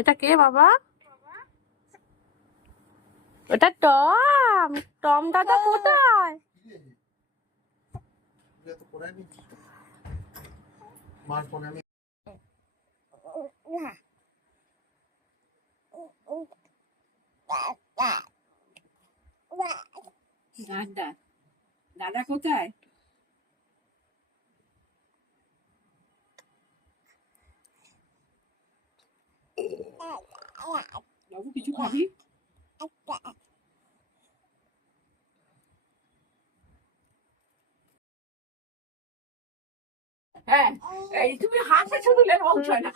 এটা কে বাবা? এটা টম। টম দাদা কোথায়? দাদা দাদা কোথায়? বাবু কিছু খাবি? হ্যাঁ, এই তুমি হাসে শুধু লেবু চাই না,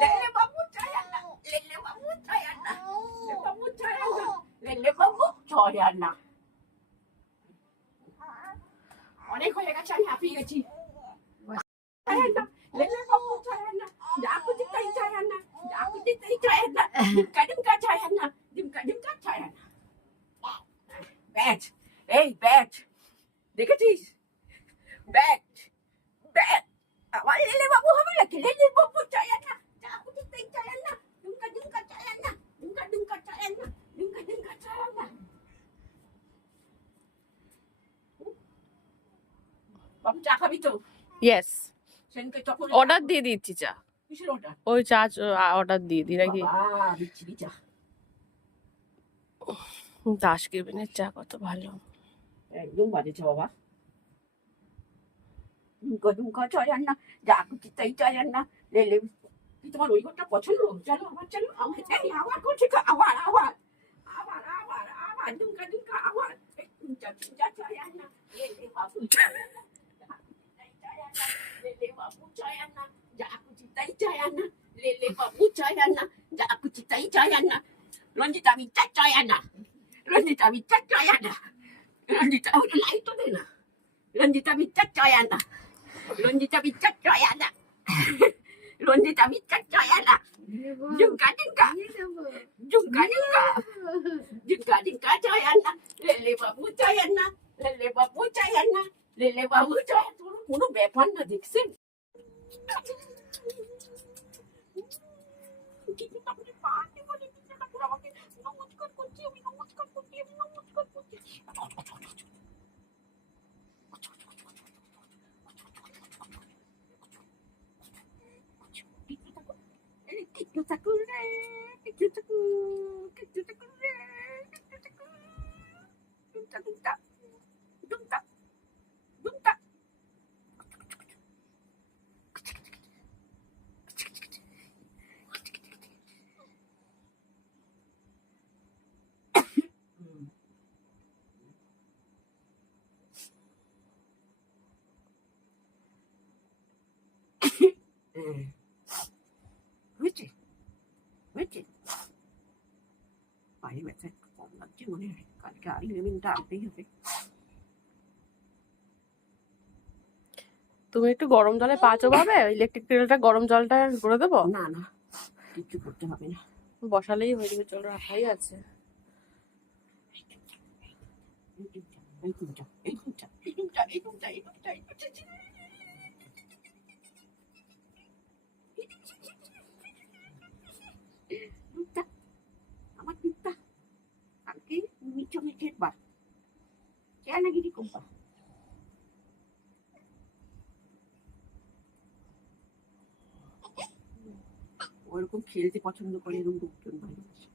লেলে বাবু চাই না, লেলে বাবু চাই না, লেলে বাবু চাই না, লেলে বাবু চাই না। অনেক হয়ে গেছে, আমি হাঁপিয়ে গেছি। লেলে বাবু চাই না, যা খুশি তাই চাই না, যা খুশি তাই চাই না, ডিমকা ডিমকা চাই না, ডিমকা ডিমকা চাই না। ব্যাট, এই ব্যাট দেখেছিস? ব্যাট ব্যাট আমার লেলে বাবু হবে নাকি? লেলে বাবু চাই না, যা খুশি তাই চাই না, ডিমকা ডিমকা চাই না, ডিমকা ডিমকা চাই না, ডিমকা ডিমকা চাই না। বাবু চা খাবি তো? ইয়েস, সেনকে তখন অর্ডার দিয়ে দিচ্ছি চা। কিসের ওটা? ওই চা অর্ডার দিয়ে দিই নাকি? বাবা বিচ্ছিরি চা। দাস কেবিনের চা কত ভালো। একদম বাজে চা বাবা। দুমকা দুমকা চাই না, যা খুশি তাই চাই না, লেলে। কি তোমার ওই ঘরটা পছন্দ? চলো আবার চলো, আমার এই আবার করছে তো, আবার আবার আবার আবার আবার দুমকা দুমকা আবার দুমকা দুমকা চাই না, লেলে বাবু চাই না, লেলে বাবু চাই না, যা খুশি তাই চাই না, লেলে বাবু চাই না, যা খুশি তাই চাই না। রঞ্জিতা আমি চাই না, রঞ্জিতা আমি চাই না, রঞ্জিতা ওই লাইট তো দে না, রঞ্জিতা আমি চাই না, রঞ্জিতা আমি চাই না, রঞ্জিতা আমি চাই না। Jungka jungka, jungka jungka, jungka jungka cayana, lele babu cayana, lele babu cayana, lele babu cayana. কোনো ব্যাপার না দেখছেন? হয়েছে হয়েছে, পায়ে ব্যথা একটু কম লাগছে মনে হয়, কালকে আর লেমিনটা আনতেই হবে। তুমি একটু গরম জলে পা চোবাবে, ইলেকট্রিক কেটলটা গরম জলটা করে দেবো? না না, কিচ্ছু করতে হবে না, বসালেই হয়ে যাবে, জল রাখাই আছে। এই ঘুমটা এই ঘুমটা এই ঘুমটা এই ঘুমটা এই ঘুমটা এই ঘুমটা দুধটা, আমার দুধটা কালকে মিঠো মিঠের বার চেয়ানাগিরি কোম্পা। ওরকম খেলতে পছন্দ করে, এরকম লোকজন ভালোবাসে।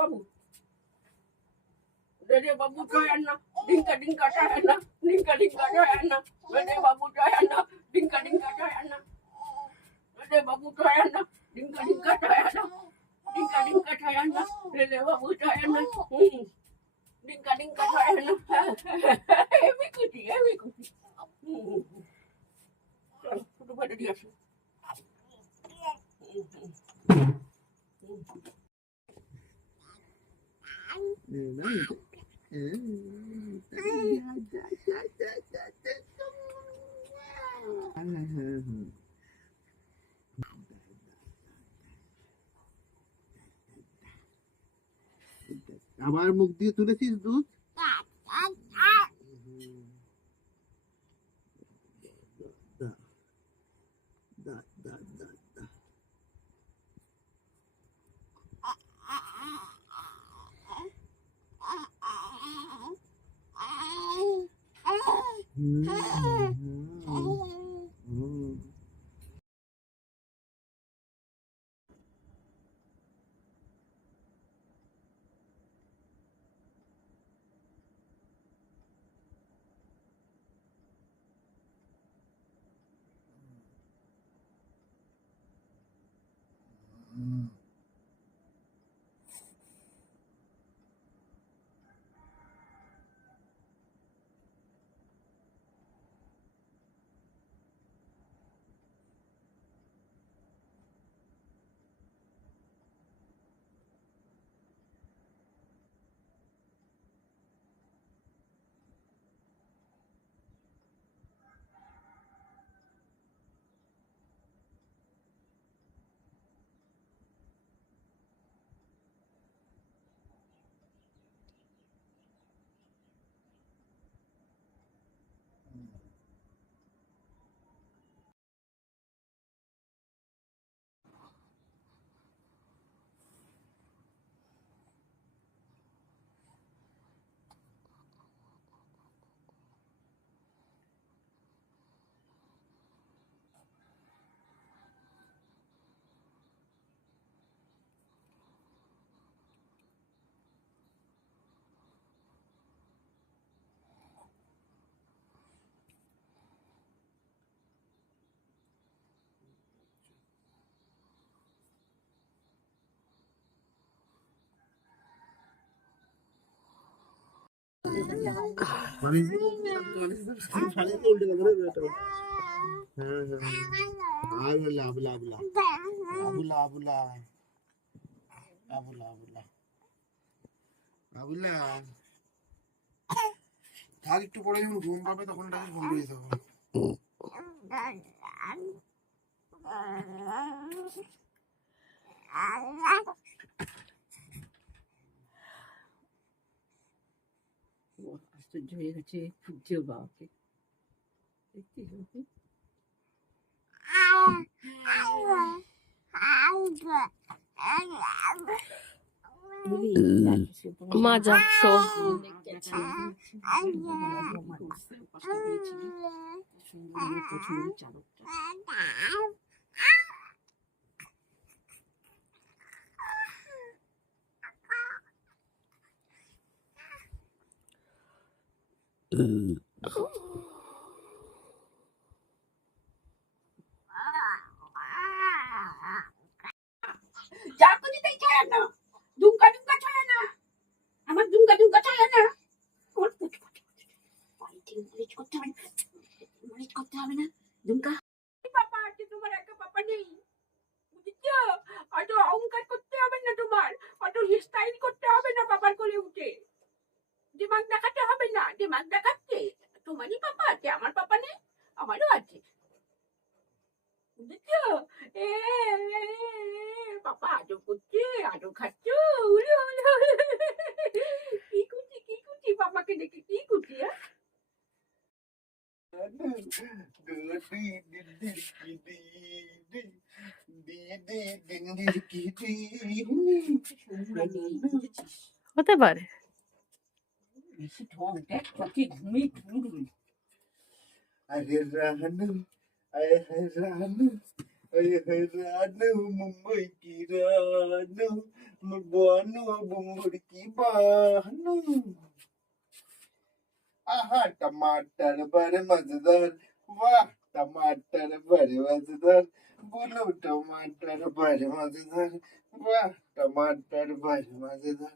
বাবু রে বাবু চায় না, ডিঙ্কা ডিঙ্কা চায় না, ডিঙ্কা ডিঙ্কা চায় না, রে বাবু চায় না, ডিঙ্কা ডিঙ্কা চায় না, রে বাবু চায় না, ডিঙ্কা ডিঙ্কা চায় না, ডিঙ্কা ডিঙ্কা চায় না, রে বাবু চায় না, ডিঙ্কা ডিঙ্কা চায় না। হেভি খুশি হেভি খুশি। চলো ছোট ভাইটা দিয়ে আসো। আবার মুখ দিয়ে তুলেছিস দুধ? দা, দা, দা, দা। হুম, হুম। আবুলা আবুলা আবুলা আবুলা আবুলা আবুলা আবুলা আবুলা থাক একটু পরে যখন ঘুম পাবে তখন তাকে ঘুম দিয়ে দেবো। আশ্চর্য হয়ে গেছে সূর্য বাবাকে দেখতে হবে। মা যা শো। যার কোনো তাই চায় না, দুঙ্গা দুঙ্গা চায় না, আমার দুঙ্গা দুঙ্গা চায় না। আমার মালিশ করতে হবে, মালিশ করতে হবে না দুঙ্গা। পাপা আছে তোমার, একা পাপা নেই, বুঝেছো? অত অহংকার করতে হবে না তোমার, অত স্টাইল করতে হবে না পাপার কোলে উঠে, দিমাগ দেখাতে হবে না। দিমাগ দেখাচ্ছে তোমারই পাপা আছে, আমার পাপা নেই, আমারও আছে, বুঝেছো? এ পাপা আদর করছে, আদর খাচ্ছ, কি খুশি কি খুশি, পাপাকে দেখে কি খুশি। হতে পারে। বেশি ঢং দেখ পাখি ঘুমিয়ে ঘুমিয়ে। আরে রানু আয় হায় রানু আয় হায় রানু মুম্বাই কি রানু বানু बुम्बुर की बानू आहा टमाटर बड़े मजेदार वाह टमाटर बड़े मजेदार बोलो टमाटर बड़े मजेदार वाह टमाटर बड़े मजेदार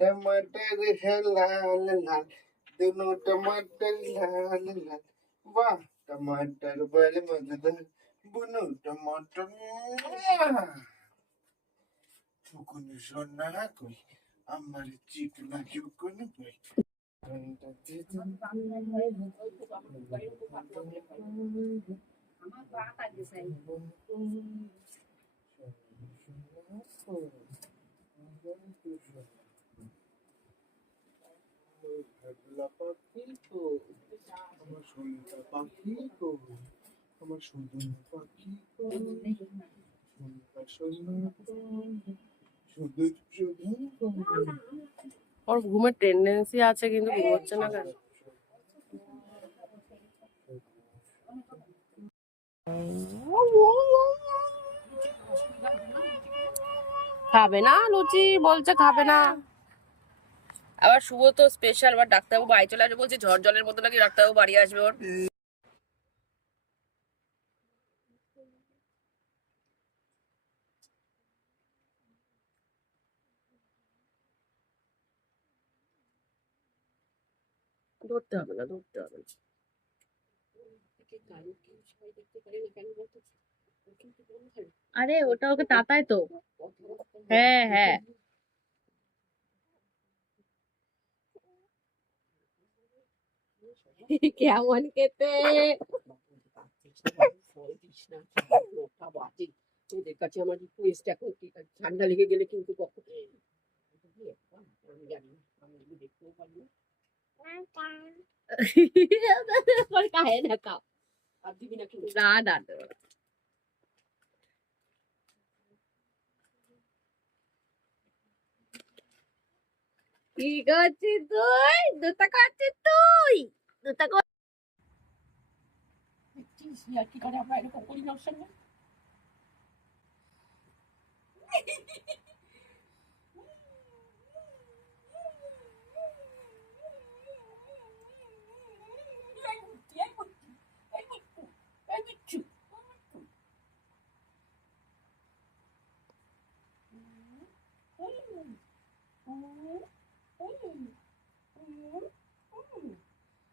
टमाटर है लाल लाल दोनों टमाटर लाल लाल वाह टमाटर बड़े मजेदार বুনু টমাটর চুকুনি সোনা কই আমার চিকনা চুকুনি কই পাখি তো আমার সোনা পাখি তো আমার সুন্দর পাখি তো সুন্দর সুন্দর ওর ঘুমের টেন্ডেন্সি আছে কিন্তু ঘুমোচ্ছে না কেন? খাবে না লুচি, বলছে খাবে না। আবার শুভ তো স্পেশাল, আবার ডাক্তারবাবু বাড়ি চলে আসবে বলছে, ঝড় জলের মতো নাকি ডাক্তারবাবু বাড়ি আসবে ওর। ধরতে হবে না, ধরতে হবে না। আরে ওটা ওকে তাতায় তো। হ্যাঁ হ্যাঁ, কেমন খেতে। তোদের কাছে আমার রিকোয়েস্ট, এখন ঠান্ডা লেগে গেলে কিন্তু আমি জানি না, আমি দেখতেও পারি না। খায় না, খাও। আর দিবি না কিন্তু। না না না। কি করছিস তুই? দুটা করছিস তুই? দুটা আর কি করে আমরা এরকম করি না ওর সঙ্গে?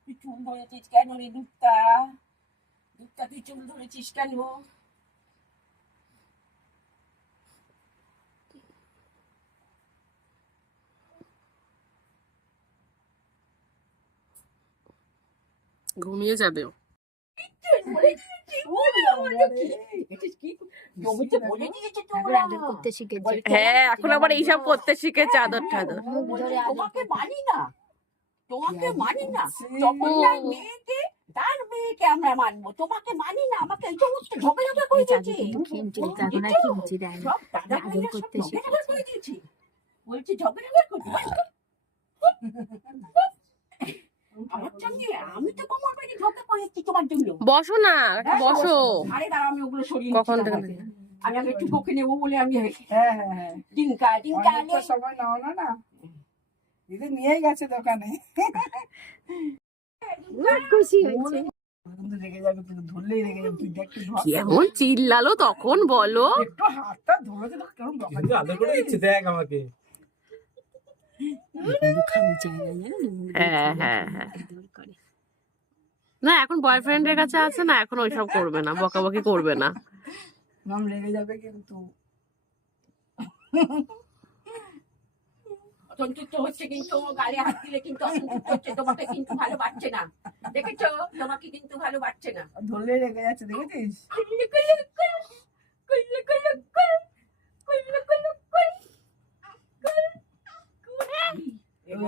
তুই চুল ধরেছিস কেন রে দুধটা? দুধটা তুই চুল ধরেছিস কেন? ঘুমিয়ে যাবে ও। হ্যাঁ, এখন আবার এইসব করতে শিখেছে, আদর ঠাদর। তোমাকে মানি না, তোমাকে মানি না। জগন্নাথ মেয়েকে, তার মেয়েকে আমরা মানবো, তোমাকে মানি না। আমাকে এই সমস্ত ঝগড়া করে দিয়েছে, সব দাদা ভাইরা সব ঝগড়া করে দিয়েছে। বলছে ঝগড়া করতে আমার সঙ্গে। আমি তো কোমর বেঁধে ঝগড়া করেছি তোমার জন্য। বসো না, বসো। আরে দাঁড়া, আমি ওগুলো সরিয়ে কখন নিচ্ছি থেকে? দাঁড়া। আমি আগে একটু বকে নেবো বলে আমি ডিঙ্কা অনেকটা সময় নাও না না, দিদি নিয়ে গেছে দোকানে। খুশি হয়েছে। কিন্তু রেগে যাবে, তুই ধরলেই রেগে যাবে। তুই দেখ কেমন চিল্লালো তখন, বলো। একটু হাতটা ধরেছে তো কেমন কিন্তু আদর করে দিচ্ছে, দেখ আমাকে। হ্যাঁ হ্যাঁ হ্যাঁ, না এখন বয়ফ্রেন্ডের কাছে আছে না, এখন ওইসব করবে না, বকাবকি করবে না। মাম রেগে যাবে কিন্তু। অসন্তুষ্ট হচ্ছে কিন্তু, গালে হাত দিলে কিন্তু অসন্তুষ্ট হচ্ছে। তোমাকে কিন্তু ভালো বাড়ছে না, দেখেছো? তোমাকে কিন্তু ভালো বাড়ছে না। ধরলেই রেগে যাচ্ছে, দেখেছিস?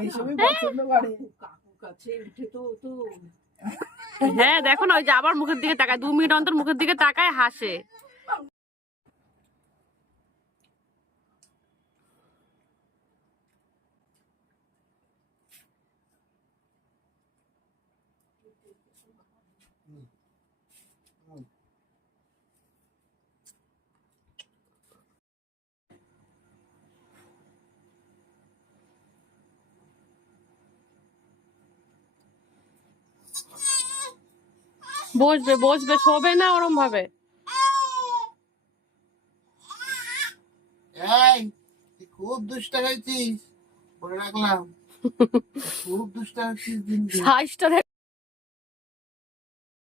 এইসবই পছন্দ করে। কাকুর কাছে উঠে তো তো হ্যাঁ দেখো না, ওই যে আবার মুখের দিকে তাকায়, 2 মিনিট অন্তর মুখের দিকে তাকায়, হাসে। বসবে বসবে, শোবে না ওরম ভাবে। এই তুই খুব দুষ্ট হয়েছিস, বলে রাখলাম। খুব দুষ্ট হয়েছিস দিন দিন। সাইজটা